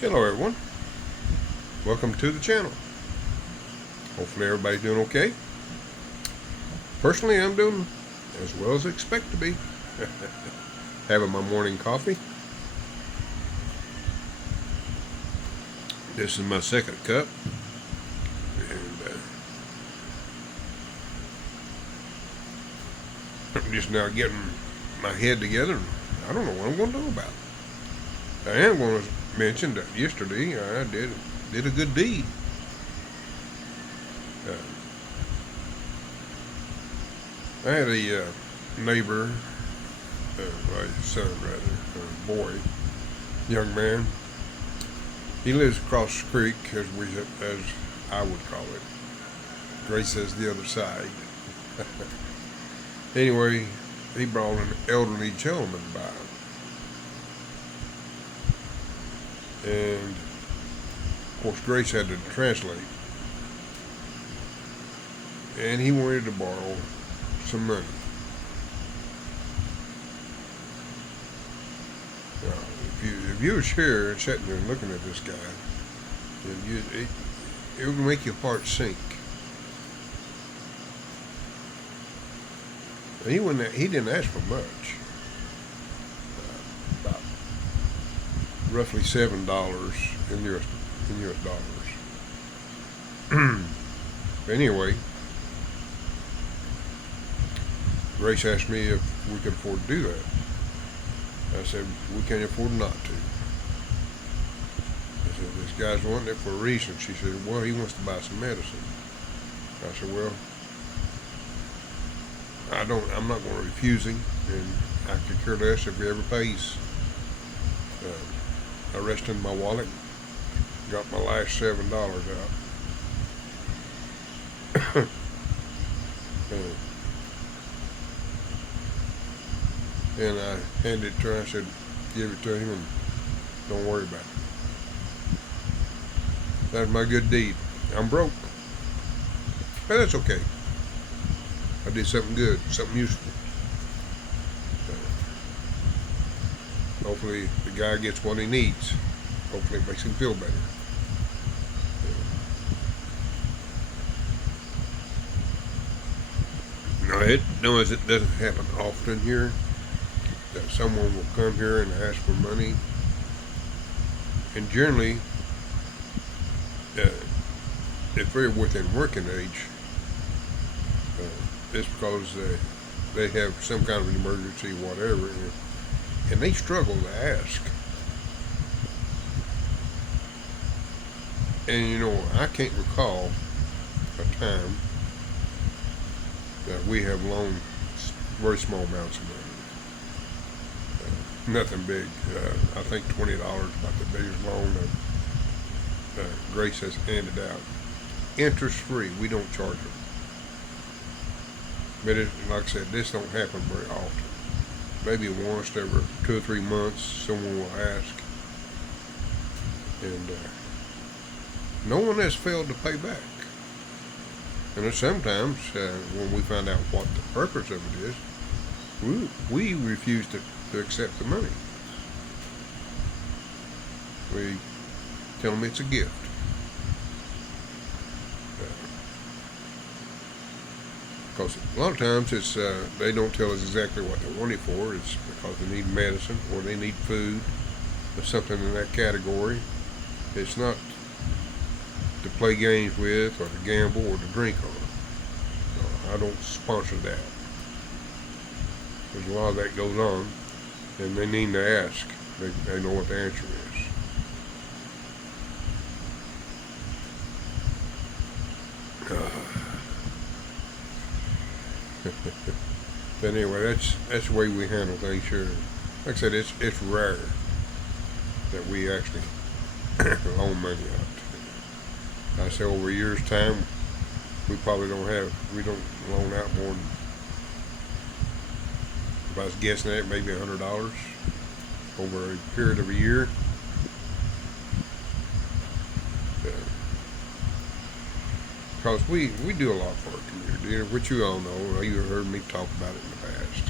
Hello everyone, welcome to the channel. Hopefully everybody's doing okay. Personally, I'm doing as well as I expect to be. Having my morning coffee. This is my second cup, and I'm just now getting my head together. I don't know what I'm going to do about it. I am going to mention that yesterday I did a good deed. I had a neighbor, my son rather, boy, young man. He lives across the creek, as I would call it. Grace says the other side. Anyway, he brought an elderly gentleman by, and of course Grace had to translate. And he wanted to borrow some money. Now, if you was here sitting there looking at this guy, it would make your heart sink. He didn't ask for much. About roughly $7 in US dollars. Anyway, Grace asked me if we could afford to do that. I said, we can't afford not to. I said, this guy's wanting it for a reason. She said, well, he wants to buy some medicine. I said, well, I'm not going to refuse him, and I could care less if he ever pays. I reached in my wallet, got my last $7 out. And I handed it to her. I said, give it to him and don't worry about it. That's my good deed. I'm broke, but that's okay. I did something good, something useful. Hopefully the guy gets what he needs. Hopefully it makes him feel better. It doesn't happen often here that someone will come here and ask for money. And generally, if they're within working age, it's because they have some kind of an emergency, whatever, and they struggle to ask. And I can't recall a time that we have loaned very small amounts of money. Nothing big. I think $20 about the biggest loan that Grace has handed out. Interest free. We don't charge them. But like I said, this don't happen very often. Maybe once every 2 or 3 months, someone will ask, and no one has failed to pay back. And then sometimes, when we find out what the purpose of it is, we refuse to accept the money. We tell them it's a gift. Because a lot of times they don't tell us exactly what they want it for. It's because they need medicine or they need food or something in that category. It's not to play games with or to gamble or to drink on. No, I don't sponsor that. There's a lot of that goes on, and they need to ask. They know what the answer is. But anyway, that's the way we handle things here. Like I said, it's rare that we actually loan money out. I say over a year's time, we probably don't loan out more than, if I was guessing at, maybe $100 over a period of a year. Because we do a lot for our community, which you all know. You've heard me talk about it in the past.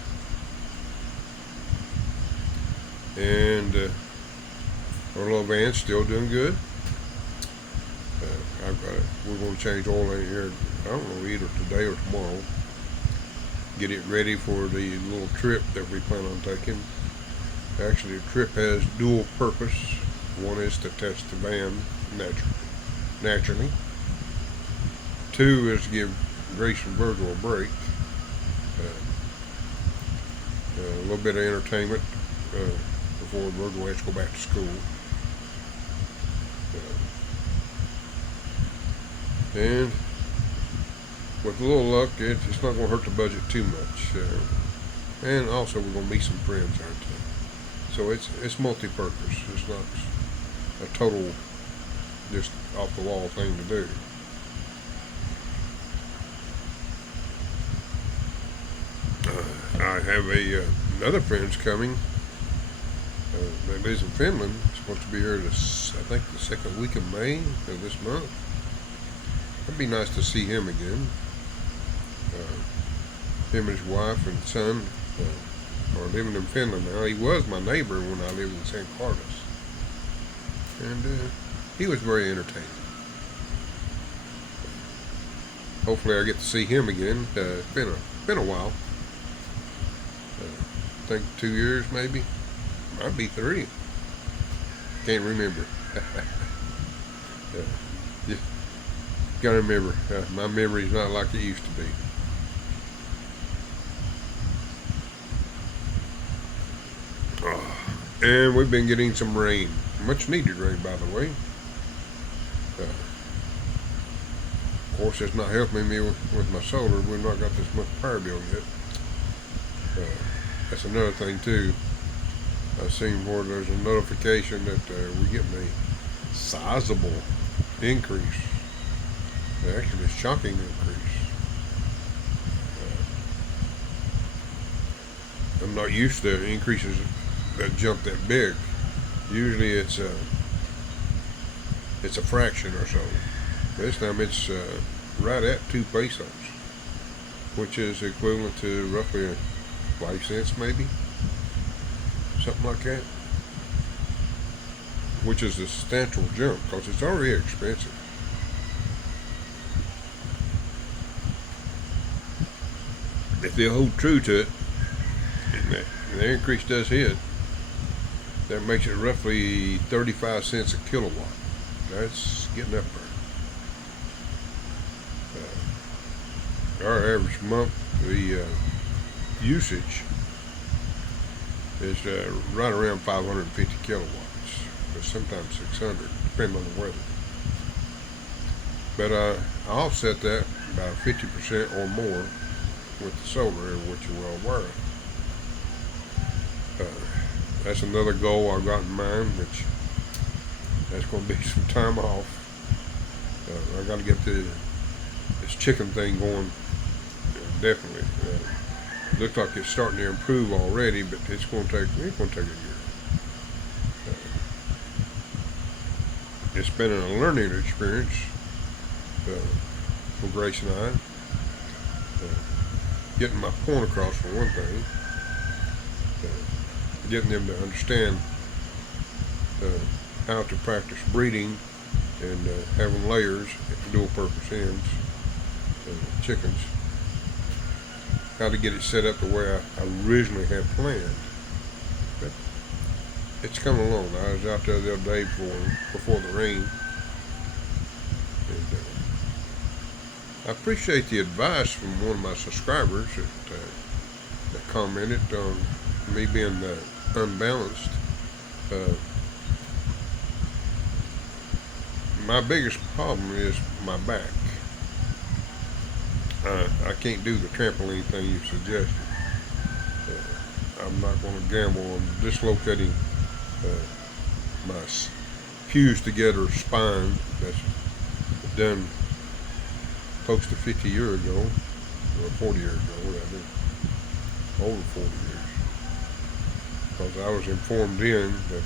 And Our little van's still doing good. We're going to change oil in here, I don't know, either today or tomorrow. Get it ready for the little trip that we plan on taking. Actually, the trip has dual purpose. One is to test the van naturally. Two is to give Grace and Virgil a break. A little bit of entertainment before Virgil has to go back to school. And with a little luck, it's not going to hurt the budget too much. And also, we're going to meet some friends out there. So it's multi-purpose. It's not a total, just off the wall thing to do. I have another friend's coming. They lives in Finland. Supposed to be here I think the second week of May of this month. It'd be nice to see him again. Him and his wife and son are living in Finland now. He was my neighbor when I lived in St. Carlos, and he was very entertaining. Hopefully, I get to see him again. It's been a while. I think 2 years, maybe. Might be 3. Can't remember. You gotta remember, my memory's not like it used to be. And we've been getting some rain. Much needed rain, by the way. Of course, it's not helping me with my solar. We've not got this much power bill yet. That's another thing, too. I've seen where there's a notification that we're getting a sizable increase. Actually, a shocking increase. I'm not used to increases that jump that big. Usually it's a fraction or so. This time it's right at 2 pesos, which is equivalent to roughly 5 cents, maybe, something like that. Which is a substantial jump because it's already expensive. If they hold true to it, and the increase does hit, that makes it roughly 35 cents a kilowatt. That's getting up there. Our average monthly usage is right around 550 kilowatts, but sometimes 600, depending on the weather. But I offset that about 50% or more with the solar, which you're well aware of. That's another goal I've got in mind, which that's going to be some time off. I got to get this chicken thing going, definitely. Looks like it's starting to improve already, but it's going to take a year. It's been a learning experience for Grace and I. Getting my point across for one thing. Getting them to understand how to practice breeding and having layers, dual purpose hens, chickens, how to get it set up the way I originally had planned. But it's coming along. I was out there the other day before the rain, and I appreciate the advice from one of my subscribers that commented on me being unbalanced. My biggest problem is my back. I can't do the trampoline thing you suggested. I'm not going to gamble on dislocating my fused together spine that's done close to 50 years ago, or 40 years ago, rather, over 40 years. Because I was informed then that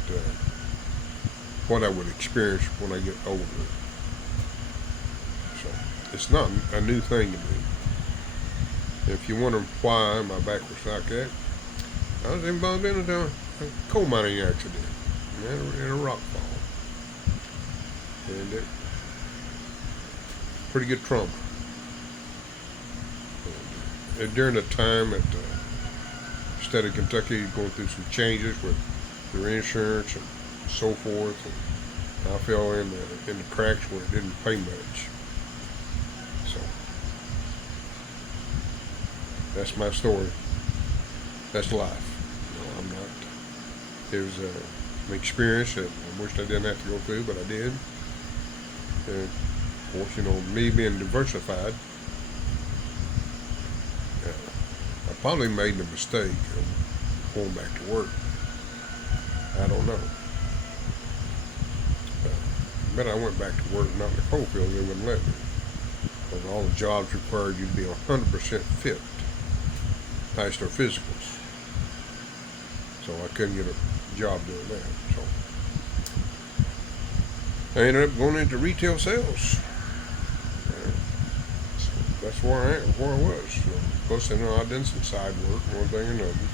what I would experience when I get older. So it's not a new thing to me. If you wonder why my back was like that, I was involved in a coal mining accident in a rock rock fall. And it pretty good trauma. And during the time that the state of Kentucky going through some changes with their insurance and so forth, and I fell in the cracks where it didn't pay much. So that's my story. That's life. I'm not. There's an experience that I wished I didn't have to go through, but I did. And of course, me being diversified, I probably made the mistake of going back to work. I don't know. But I went back to work, not in the coal field, they wouldn't let me. Because all the jobs required you to be 100% fit, past their physicals. So I couldn't get a job doing that. So I ended up going into retail sales. So that's where I was. So, plus, I did some side work, one thing or another.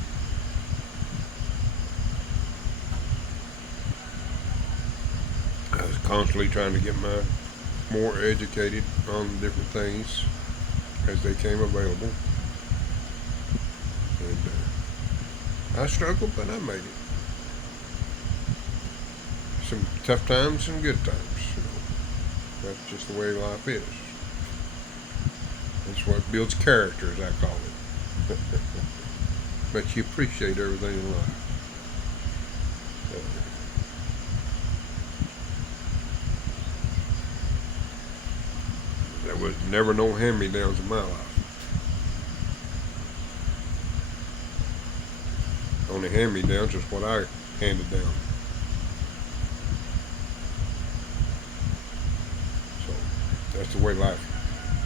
I was constantly trying to get more educated on different things as they came available. And I struggled, but I made it. Some tough times, some good times. That's just the way life is. That's what builds character, as I call it. But you appreciate everything in life. There was never no hand-me-downs in my life. Only hand-me-downs is what I handed down. So that's the way life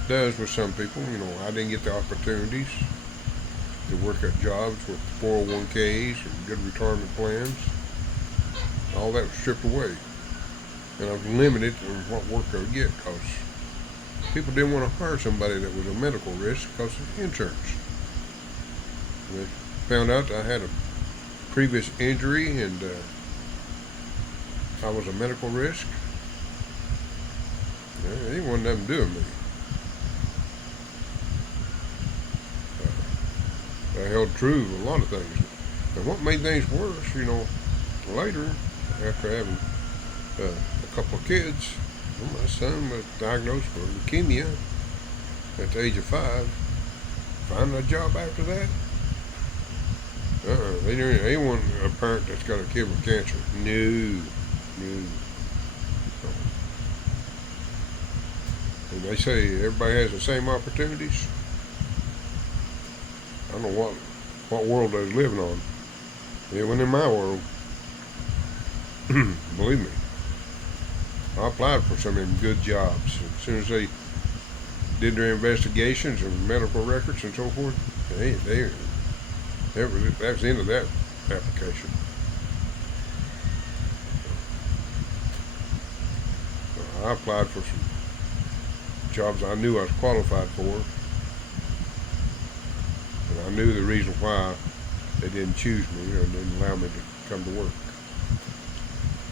does with some people. I didn't get the opportunities to work at jobs with 401ks and good retirement plans. All that was stripped away. And I was limited on what work I would get because people didn't want to hire somebody that was a medical risk because of insurance. They found out I had a previous injury and I was a medical risk. They wanted nothing to do with me. I held true to a lot of things. And what made things worse, later, after having a couple of kids, my son was diagnosed with leukemia at the age of 5. Finding a job after that? They want a parent that's got a kid with cancer. No. So, and they say everybody has the same opportunities. I don't know what world they was living on. It wasn't in my world. Believe me. I applied for some of them good jobs. As soon as they did their investigations and medical records and so forth, that was the end of that application. I applied for some jobs I knew I was qualified for. And I knew the reason why they didn't choose me or didn't allow me to come to work.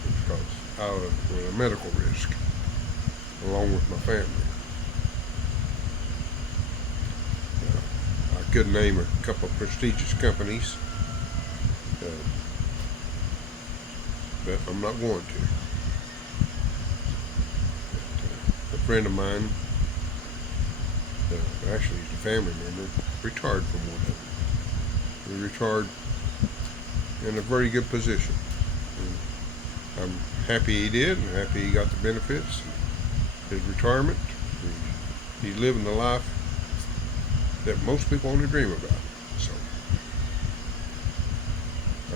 It's because I was a medical risk, along with my family. I could name a couple of prestigious companies, but I'm not going to. But, a friend of mine, actually he's a family member, retired from one of them. He retired in a very good position. And I'm happy he did, and happy he got the benefits, his retirement. He's living the life that most people only dream about. So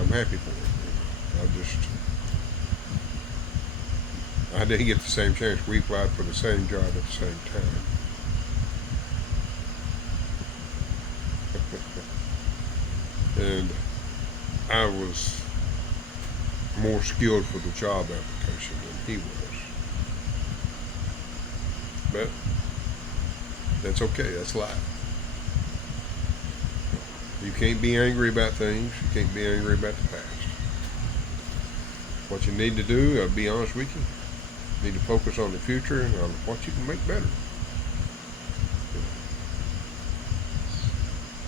I'm happy for him. I didn't get the same chance. We applied for the same job at the same time. And I was more skilled for the job application than he was. But that's okay, that's life. You can't be angry about things, you can't be angry about the past. What you need to do, I'll be honest with you, need to focus on the future and on what you can make better.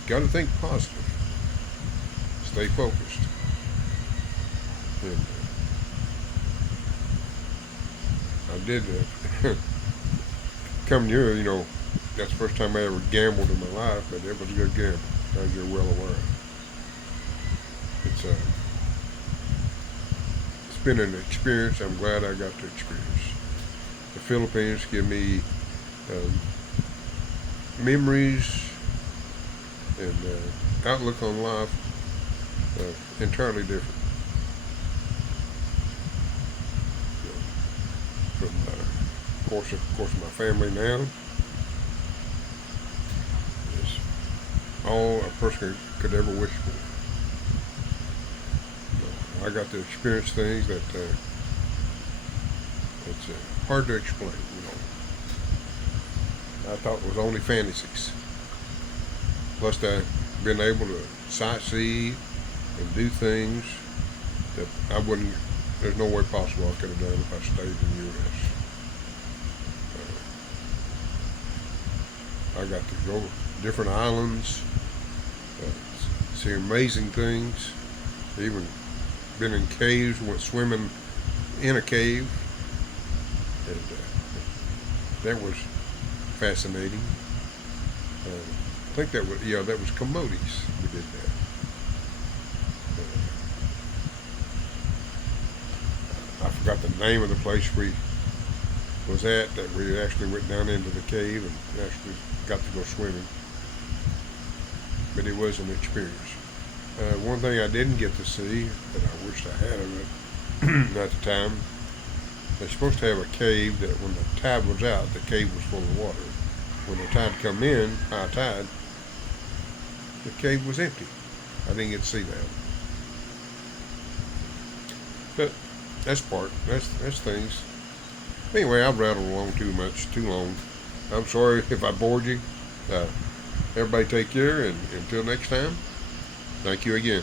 Got to think positive. Stay focused. And I did come here, that's the first time I ever gambled in my life, but it was a good gamble, as you're well aware of. It's been an experience I'm glad I got to experience. The Philippines give me memories and outlook on life entirely different from, of course, my family now. Is all a person could ever wish for. I got to experience things that it's hard to explain. I thought it was only fantasies. Plus, I've been able to sightsee and do things that there's no way possible I could have done if I stayed in the U.S. I got to go to different islands, see amazing things, even been in caves, went swimming in a cave, and that was fascinating. I think that was Comodes. We did that. I forgot the name of the place we was at, that we actually went down into the cave and actually got to go swimming. But it was an experience. One thing I didn't get to see that I wished I had of it at the time, they're supposed to have a cave that when the tide was out, the cave was full of water. When the tide come in, high tide, the cave was empty. I didn't get to see that. But that's things. Anyway, I've rattled along too long. I'm sorry if I bored you. Everybody take care, and until next time, thank you again.